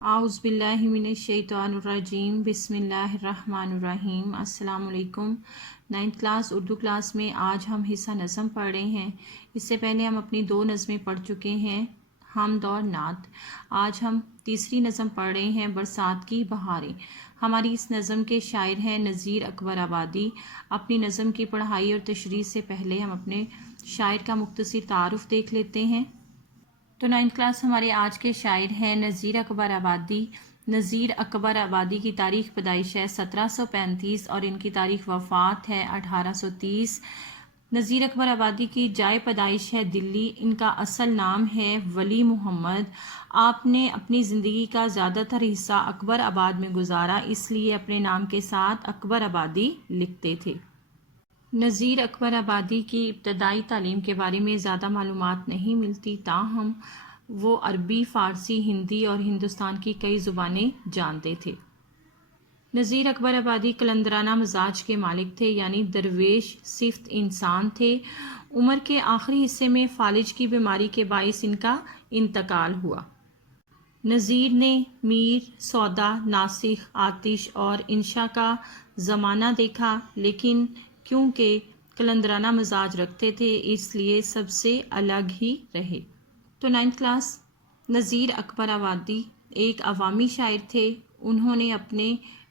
اعوذ باللہ من الشیطان الرجیم بسم اللہ الرحمن الرحیم۔ السلام علیکم۔ 9th کلاس اردو کلاس میں آج ہم حصہ نظم پڑھ رہے ہیں۔ اس سے پہلے ہم اپنی 2 نظمیں پڑھ چکے ہیں، حمد اور نعت۔ آج ہم تیسری نظم پڑھ رہے ہیں، برسات کی بہاریں۔ ہماری اس نظم کے شاعر ہیں نذیر اکبر آبادی۔ اپنی نظم کی پڑھائی اور تشریح سے پہلے ہم اپنے شاعر کا مختصر تعارف دیکھ لیتے ہیں۔ تو 9th کلاس ہمارے آج کے شاعر ہیں نذیر اکبر آبادی۔ نذیر اکبر آبادی کی تاریخ پیدائش ہے 1735 اور ان کی تاریخ وفات ہے 1830۔ نذیر اکبر آبادی کی جائے پیدائش ہے دلی۔ ان کا اصل نام ہے ولی محمد۔ آپ نے اپنی زندگی کا زیادہ تر حصہ اکبر آباد میں گزارا، اس لیے اپنے نام کے ساتھ اکبر آبادی لکھتے تھے۔ نذیر اکبر آبادی کی ابتدائی تعلیم کے بارے میں زیادہ معلومات نہیں ملتی، تاہم وہ عربی، فارسی، ہندی اور ہندوستان کی کئی زبانیں جانتے تھے۔ نذیر اکبر آبادی قلندرانہ مزاج کے مالک تھے، یعنی درویش صفت انسان تھے۔ عمر کے آخری حصے میں فالج کی بیماری کے باعث ان کا انتقال ہوا۔ نذیر نے میر، سودا، ناسخ، آتش اور انشا کا زمانہ دیکھا، لیکن کیونکہ قلندرانہ مزاج رکھتے تھے اس لیے سب سے الگ ہی رہے۔ تو 9th کلاس نذیر اکبر آبادی ایک عوامی شاعر تھے۔ انہوں نے اپنے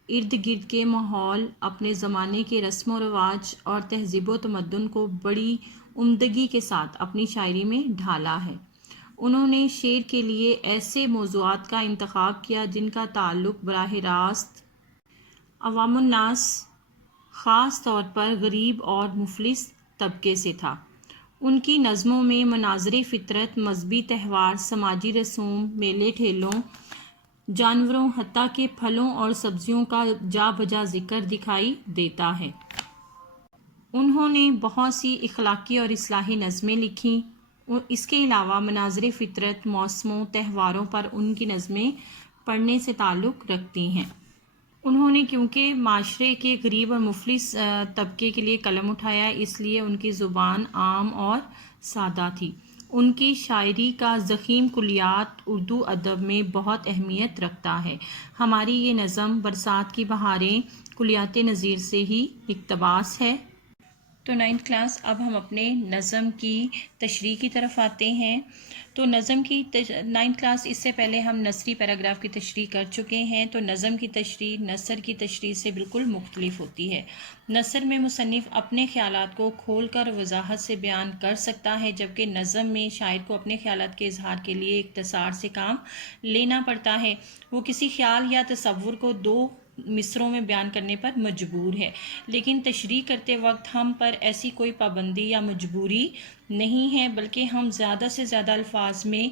ارد گرد کے ماحول، اپنے زمانے کے رسم و رواج اور تہذیب و تمدن کو بڑی عمدگی کے ساتھ اپنی شاعری میں ڈھالا ہے۔ انہوں نے شعر کے لیے ایسے موضوعات کا انتخاب کیا جن کا تعلق براہ راست عوام الناس، خاص طور پر غریب اور مفلس طبقے سے تھا۔ ان کی نظموں میں مناظر فطرت، مذہبی تہوار، سماجی رسوم، میلے ٹھیلوں، جانوروں، حتیٰ کہ پھلوں اور سبزیوں کا جا بجا ذکر دکھائی دیتا ہے۔ انہوں نے بہت سی اخلاقی اور اصلاحی نظمیں لکھیں۔ اس کے علاوہ مناظر فطرت، موسموں، تہواروں پر ان کی نظمیں پڑھنے سے تعلق رکھتی ہیں۔ انہوں نے کیونکہ معاشرے کے غریب اور مفلس طبقے کے لیے قلم اٹھایا، اس لیے ان کی زبان عام اور سادہ تھی۔ ان کی شاعری کا ضخیم کلیات اردو ادب میں بہت اہمیت رکھتا ہے۔ ہماری یہ نظم برسات کی بہاریں کلیات نذیر سے ہی اقتباس ہے۔ تو 9th کلاس اب ہم اپنے نظم کی تشریح کی طرف آتے ہیں۔ تو نظم کی 9th کلاس اس سے پہلے ہم نثری پیراگراف کی تشریح کر چکے ہیں۔ تو نظم کی تشریح نثر کی تشریح سے بالکل مختلف ہوتی ہے۔ نثر میں مصنف اپنے خیالات کو کھول کر وضاحت سے بیان کر سکتا ہے، جبکہ نظم میں شاعر کو اپنے خیالات کے اظہار کے لیے اختصار سے کام لینا پڑتا ہے۔ وہ کسی خیال یا تصور کو 2 مصروں میں بیان کرنے پر مجبور ہے، لیکن تشریح کرتے وقت ہم پر ایسی کوئی پابندی یا مجبوری نہیں ہے، بلکہ ہم زیادہ سے زیادہ الفاظ میں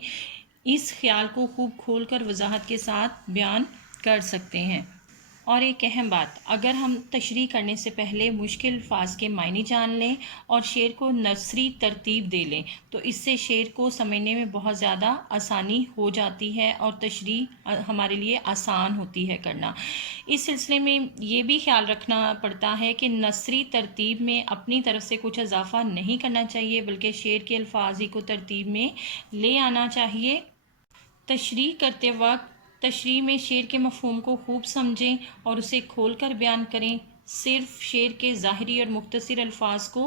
اس خیال کو خوب کھول کر وضاحت کے ساتھ بیان کر سکتے ہیں۔ اور ایک اہم بات، اگر ہم تشریح کرنے سے پہلے مشکل الفاظ کے معنی جان لیں اور شعر کو نثری ترتیب دے لیں تو اس سے شعر کو سمجھنے میں بہت زیادہ آسانی ہو جاتی ہے اور تشریح ہمارے لیے آسان ہوتی ہے کرنا۔ اس سلسلے میں یہ بھی خیال رکھنا پڑتا ہے کہ نثری ترتیب میں اپنی طرف سے کچھ اضافہ نہیں کرنا چاہیے، بلکہ شعر کے الفاظ ہی کو ترتیب میں لے آنا چاہیے۔ تشریح کرتے وقت تشریح میں شعر کے مفہوم کو خوب سمجھیں اور اسے کھول کر بیان کریں۔ صرف شعر کے ظاہری اور مختصر الفاظ کو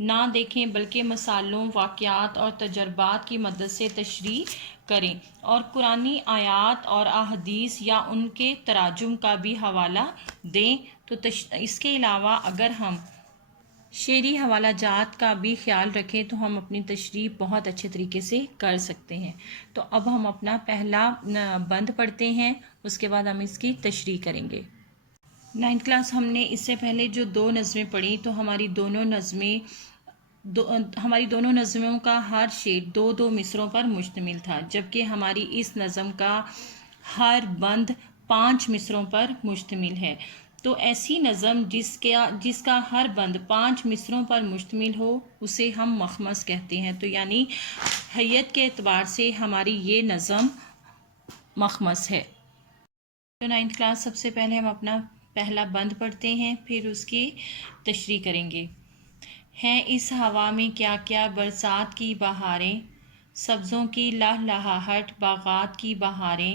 نہ دیکھیں، بلکہ مثالوں، واقعات اور تجربات کی مدد سے تشریح کریں اور قرآنی آیات اور احادیث یا ان کے تراجم کا بھی حوالہ دیں۔ تو اس کے علاوہ اگر ہم شعری حوالہ جات کا بھی خیال رکھیں تو ہم اپنی تشریح بہت اچھے طریقے سے کر سکتے ہیں۔ تو اب ہم اپنا پہلا بند پڑھتے ہیں، اس کے بعد ہم اس کی تشریح کریں گے۔ 9th کلاس ہم نے اس سے پہلے جو 2 نظمیں پڑھی تو ہماری دونوں نظموں کا ہر شعر 2 مصروں پر مشتمل تھا، جبکہ ہماری اس نظم کا ہر بند 5 مصروں پر مشتمل ہے۔ تو ایسی نظم جس کا ہر بند 5 مصروں پر مشتمل ہو اسے ہم مخمص کہتے ہیں۔ تو یعنی حیت کے اعتبار سے ہماری یہ نظم مخمص ہے۔ تو 9th کلاس سب سے پہلے ہم اپنا پہلا بند پڑھتے ہیں، پھر اس کی تشریح کریں گے۔ ہیں اس ہوا میں کیا کیا برسات کی بہاریں، سبزوں کی لہلہاہٹ باغات کی بہاریں،